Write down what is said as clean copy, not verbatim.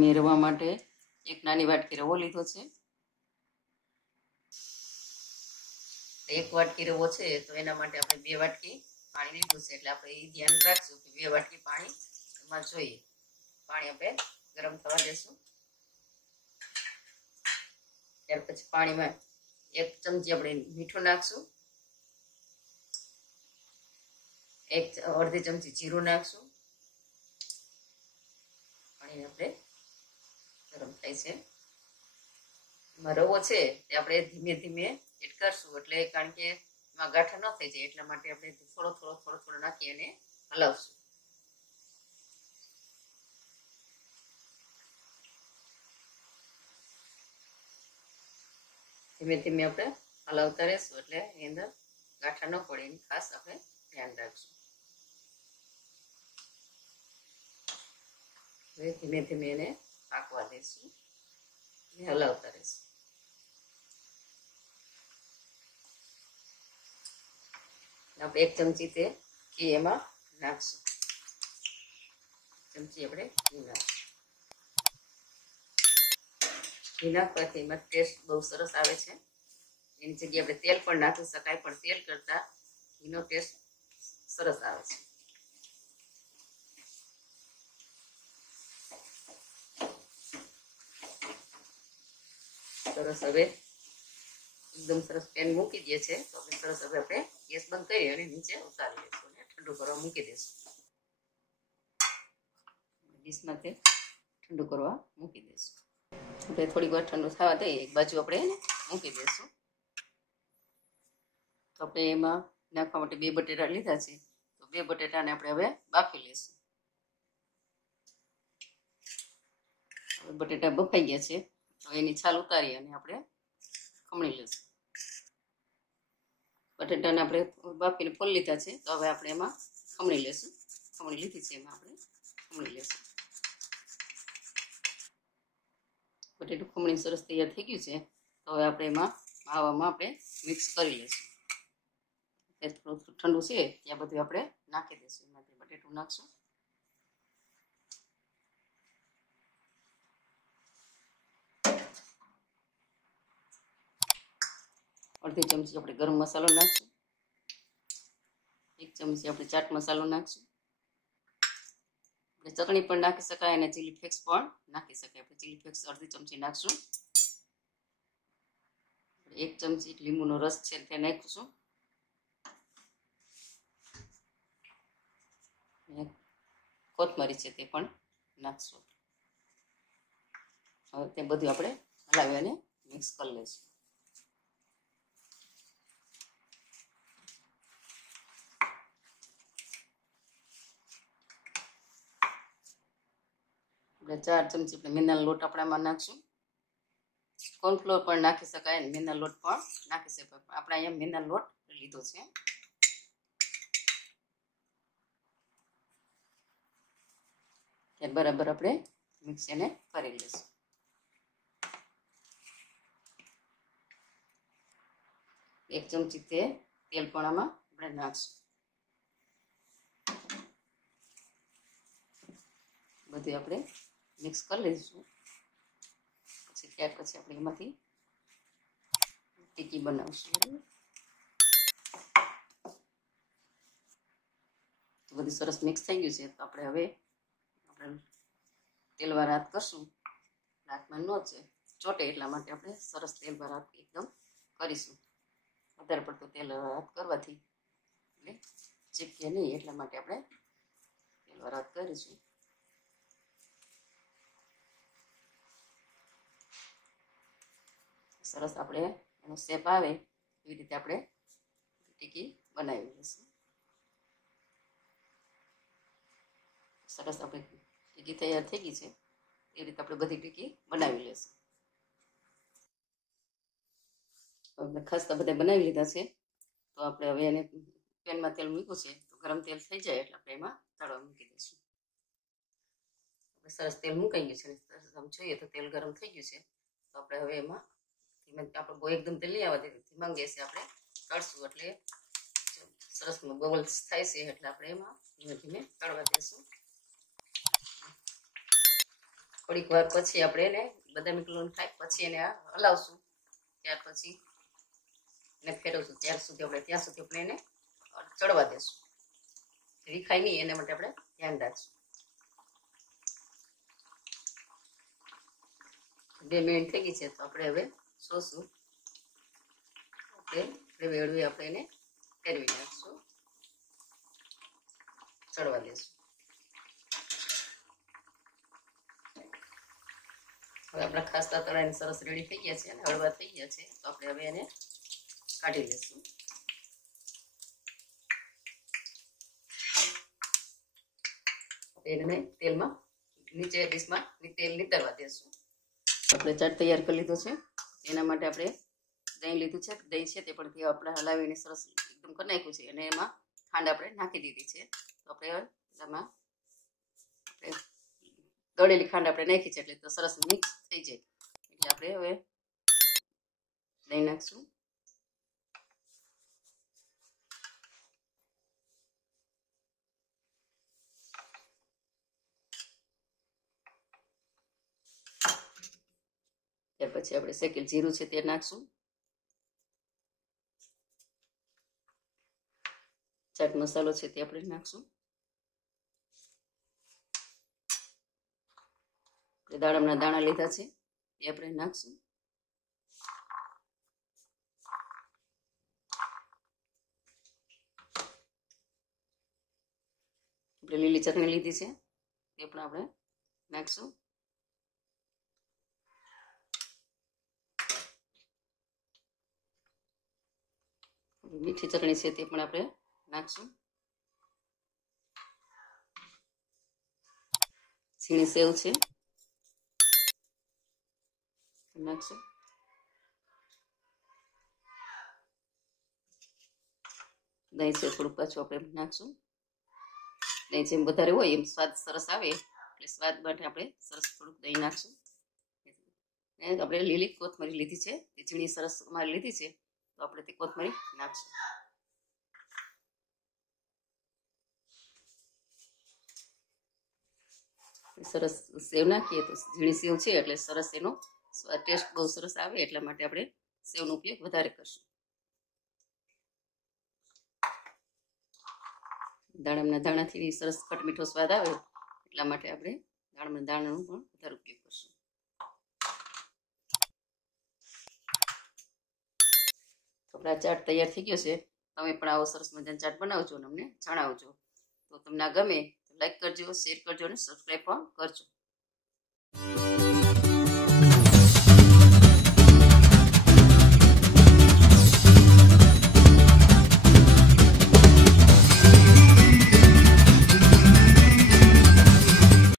મેળવવા માટે એક નાની વાટકી રવો લીધો છે. એક વાટકી રવો છે તો એના માટે આપણે 2 વાટકી પાણી લીધું છે, એટલે આપણે એ ધ્યાન રાખશું કે 2 વાટકી પાણી એમાં જોઈએ. પાણી આપણે ગરમ થવા દેશું. ત્યાર પછી પાણીમાં 1 ચમચી આપણે મીઠું નાખશું, 1 અડધી ચમચી જીરું નાખશું. પાણી આપણે ગરમ થાય છે. એમાં રવો છે તે આપણે ધીમે ધીમે એડ કરશું, એટલે કારણ કે એમાં ગાંઠા ન થઈ જાય એટલા માટે આપણે થોડો થોડો નાખી અને હલાવશું. ધીમે ધીમે આપણે હલાવતા રહેશું, એટલે એની અંદર ગાંઠા ન પડે એની ખાસ આપણે ધ્યાન રાખશું. હવે ધીમે ધીમે એને પાકવા દઈશું અને હલાવતા રહેશું. આપણે 1 ચમચી તે ઘી એમાં નાખશું. ચમચી આપણે ઘી નાખશું. ઘી નાખવાથી એમાં ટેસ્ટ બહુ સરસ આવે છે. એની જગ્યાએ આપણે તેલ પણ નાખી શકાય, પણ તેલ કરતા ઘીનો ટેસ્ટ સરસ આવે છે. સરસ હવે એકદમ સરસ પેન મૂકી દે છે, તો આપણે સરસ હવે આપણે ગેસ બંધ કરી અને નીચે ઉતારી લઈશું અને ઠંડુ કરવા મૂકી દઈશું. ડીશમાં તે ઠંડુ કરવા મૂકી દઈશું. આપણે થોડીક વાર ઠંડુ થવા દઈએ, એક બાજુ આપણે મૂકી દઈશું. તો આપણે એમાં નાખવા માટે 2 બટેટા લીધા છે, તો 2 બટેટાને આપણે હવે બાફી લઈશું. હવે બટેટા બફાઈ ગયા છે, તો એની છાલ ઉતારી અને આપણે ખમણી લઈશું. બટેટાને આપણે બાફીને ફોલી લીધા છે, તો હવે આપણે એમાં ખમણી લઈશું. ખમણી લીધી છે એમાં આપણે ખમણી લઈશું. બટેટું ખમણી સરસ તૈયાર થઈ ગયું છે, તો હવે આપણે એમાં માવામાં આપણે મિક્સ કરી લઈશું. થોડું ઠંડુ છે ત્યાં બધું આપણે નાખી દઈશું. એમાંથી બટેટું નાખશું. અડધી ચમચી આપણે ગરમ મસાલો નાખશું. 1 ચમચી આપણે ચાટ મસાલો નાખશું. આપણે ચટણી પણ નાખી શકાય અને ચીલી ફ્લેક્સ પણ નાખી શકાય. આપણે ચીલી ફ્લેક્સ અડધી ચમચી નાખશું. 1 ચમચી લીંબુનો રસ છે તે નાખીશું. કોથમરી છે તે પણ નાખશું. હવે તે બધું આપણે હલાવી અને મિક્સ કરી લઈશું. આપણે 4 ચમચી આપણે મેંદાનો લોટ આપણે આમાં નાખશું. કોર્નફ્લોર પણ નાખી શકાય અને મેંદાનો લોટ પણ નાખી શકાય. આપણે અહીંયા મેંદાનો લોટ લીધો છે. તે બરાબર આપણે મિક્સ એને કરી લઈશું. એક ચમચી તેલ પણ આમાં આપણે નાખશું. બધું આપણે મિક્સ કરી લઈશું. ત્યાર પછી આપણે એમાંથી ટીકી બનાવશું. બધું સરસ મિક્સ થઈ ગયું છે, તો આપણે હવે તેલવાળા હાથ કરશું. હાથમાં ન ચોટે એટલા માટે આપણે સરસ તેલવાળા હાથ એકદમ કરીશું. વધારે પડતો તેલવાળા હાથ કરવાથી એટલે ચીપકે નહીં, એટલા માટે આપણે તેલવાળા હાથ કરીશું. સરસ આપણે એનો શેપ આવે એવી રીતે આપણે ટીકી બનાવી લઈશું. સરસ આપણે ટીકી તૈયાર થઈ ગઈ છે, એ રીતે આપણે બધી ટીકી બનાવી લઈશું. આપણે ખસ્તા બધા બનાવી લીધા છે, તો આપણે હવે એને પેનમાં તેલ મૂક્યું છે, તો ગરમ તેલ થઈ જાય એટલે આપણે એમાં તળવા મૂકી દઈશું. આપણે સરસ તેલ મુકાઈ ગયું છે, સરસ આમ જોઈએ તો તેલ ગરમ થઈ ગયું છે, તો આપણે હવે એમાં આપણે બહુ એકદમ તેલ નહીં આવવા દઈએ, ધીમા ગેસે આપણે તળશું. એટલે સરસ બબલ્સ થાય છે, એટલે આપણે એમાં ધીમે ધીમે તળવા દઈશું. થોડીક વાર પછી આપણે એને બદામી કલરનું થાય પછી એને હલાવશું, ત્યાર પછી એને ફેરવશું, ત્યાં સુધી આપણે એને ચડવા દેશું, વિખાય નહીં એના માટે આપણે ધ્યાન રાખશું. 2 મિનિટ થઈ ગઈ છે તો આપણે હવે જોશું. હળવે હળવે આપણે એને ફેરવી નાખશું, ચડવા દેશું. હવે આપણા ખાસ્તા તળાઈને સરસ રેડી થઈ ગયા છે અને હળવા થઈ ગયા છે તો આપણે હવે એને કાઢી લઈશું. એને તેલમાં નીચે ડીશમાં તેલ નીતરવા દેશું. આપણે ચાટ તૈયાર કરી લીધો છે. એના માટે આપણે દહીં લીધું છે. દહીં છે તે પણ આપણે હલાવીને સરસ એકદમ કરી નાખ્યું છે અને એમાં ખાંડ આપણે નાખી દીધી છે. તો આપણે એમાં દળેલી ખાંડ આપણે નાખી છે એટલે તો સરસ મિક્સ થઈ જાય. એટલે આપણે હવે દહીં નાખશું. ત્યાર પછી આપણે શેકેલ જીરું છે તે નાખશું. ચાટ મસાલો છે તે આપણે નાખશું. દાડમના દાણા લીધા છે એ આપણે નાખશું. આપણે લીલી ચટણી લીધી છે તે પણ આપણે નાખશું. મીઠી ચટણી છે તે પણ આપણે નાખશું. ઝીણી સેવ છે નાખશું. દહીં છે થોડુંક પાછું આપણે નાખશું. દહીં જેમ વધારે હોય એમ સ્વાદ સરસ આવે એટલે સ્વાદ માટે આપણે સરસ થોડુંક દહીં નાખશું. આપણે લીલી કોથમરી લીધી છે તે ઝીણી સરસ અમારે લીધી છે તો આપણે તે કોથમરી નાખશું. સરસ સેવ નાખીએ તો ઝીણી સેવ છે એટલે સરસ એનો ટેસ્ટ બહુ સરસ આવે એટલા માટે આપણે સેવનો ઉપયોગ વધારે કરશું. દાડમના દાણાથી સરસ ખટમીઠો સ્વાદ આવે એટલા માટે આપણે દાડમના દાણાનો પણ વધારે ઉપયોગ કરશું. આપણા ચાટ તૈયાર થઈ ગયો છે. તમે પણ આવો સરસ મજાનો ચાટ બનાવજો અને અમને જણાવજો. તો તમને ગમે તો લાઈક કરજો, શેર કરજો અને સબસ્ક્રાઈબ પણ કરજો.